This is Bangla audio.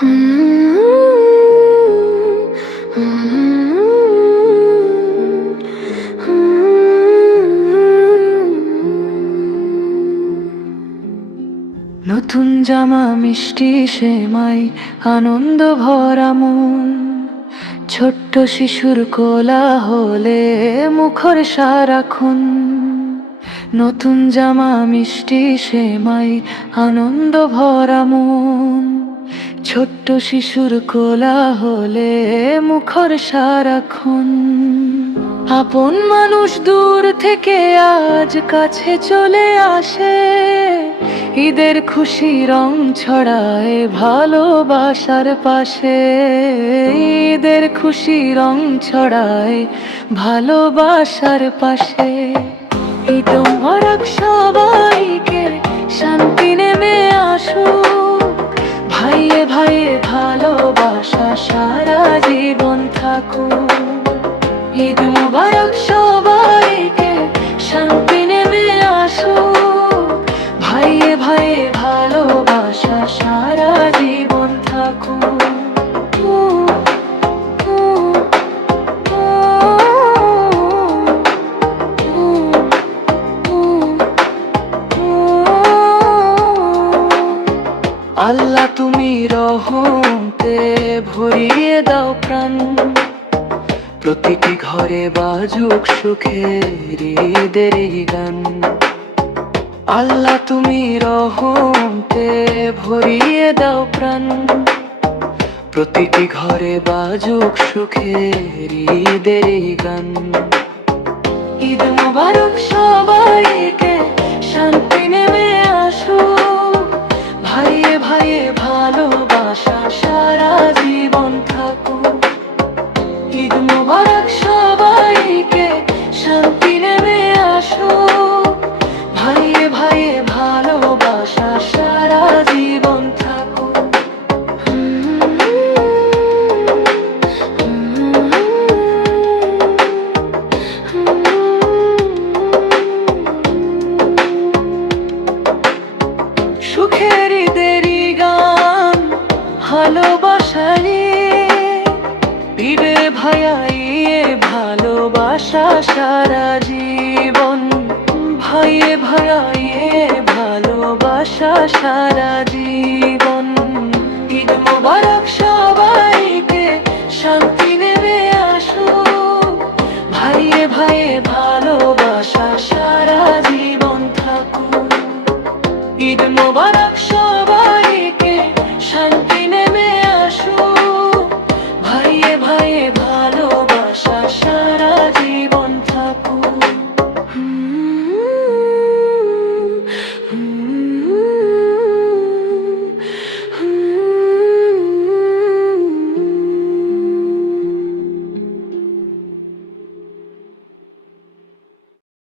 নতুন জামা মিষ্টি সেমাই আনন্দ ভরা মন, ছোট্ট শিশুর কোলাহলে মুখর সারাক্ষণ। নতুন জামা মিষ্টি সেমাই আনন্দ ভরা মন, ছোট্ট শিশুর কোলাহলে মুখর সারাক্ষণ। আপন মানুষ দূর থেকে আজ কাছে চলে আসে, ঈদের খুশি রং ছড়ায় ভালোবাসার পাশে। ঈদের খুশি রং ছড়ায় ভালোবাসার পাশে। ঈদ মোবারক সবাইকে, শান্তি নেমে আসুক, ভাইয়ে ভাইয়ে ভালোবাসা সারা জীবন থাকুক। ঈদ মোবারক সবাইকে, শান্তি নেমে আসুক, ভাইয়ে ভাইয়ে ভালোবাসা সারা জীবন থাকুক। আল্লাহ তুমি রহমতে ভরিয়ে দাও প্রাণ, প্রতিটি ঘরে বাজুক সুখের ঈদের গান। আল্লাহ তুমি রহমতে ভরিয়ে দাও প্রাণ, প্রতিটি ঘরে বাজুক সুখের ঈদের গান। ঈদ মোবারক সবাইকে, শান্তি নেমে আসুক, ভাইয়ে ভাইয়ে ভালোবাসা সারা জীবন থাকুক। ঈদ মোবারক সবাইকে, শান্তি নেমে আসুক, ভাইয়ে ভাইয়ে ভালোবাসা সারা জীবন থাকুক। সুখের ঈদেরই গান ভালোবাসারি, দিবে ভাইয়ে ভালোবাসা সারা জীবন। ভাইয়ে ভাইয়ে ভালোবাসা সারা জীবন। ঈদ মোবারক সবাইকে, শান্তি নেমে আসুক, ভাইয়ে ভাইয়ে ভালোবাসা সারা জীবন থাকুক। ঈদ মোবারক।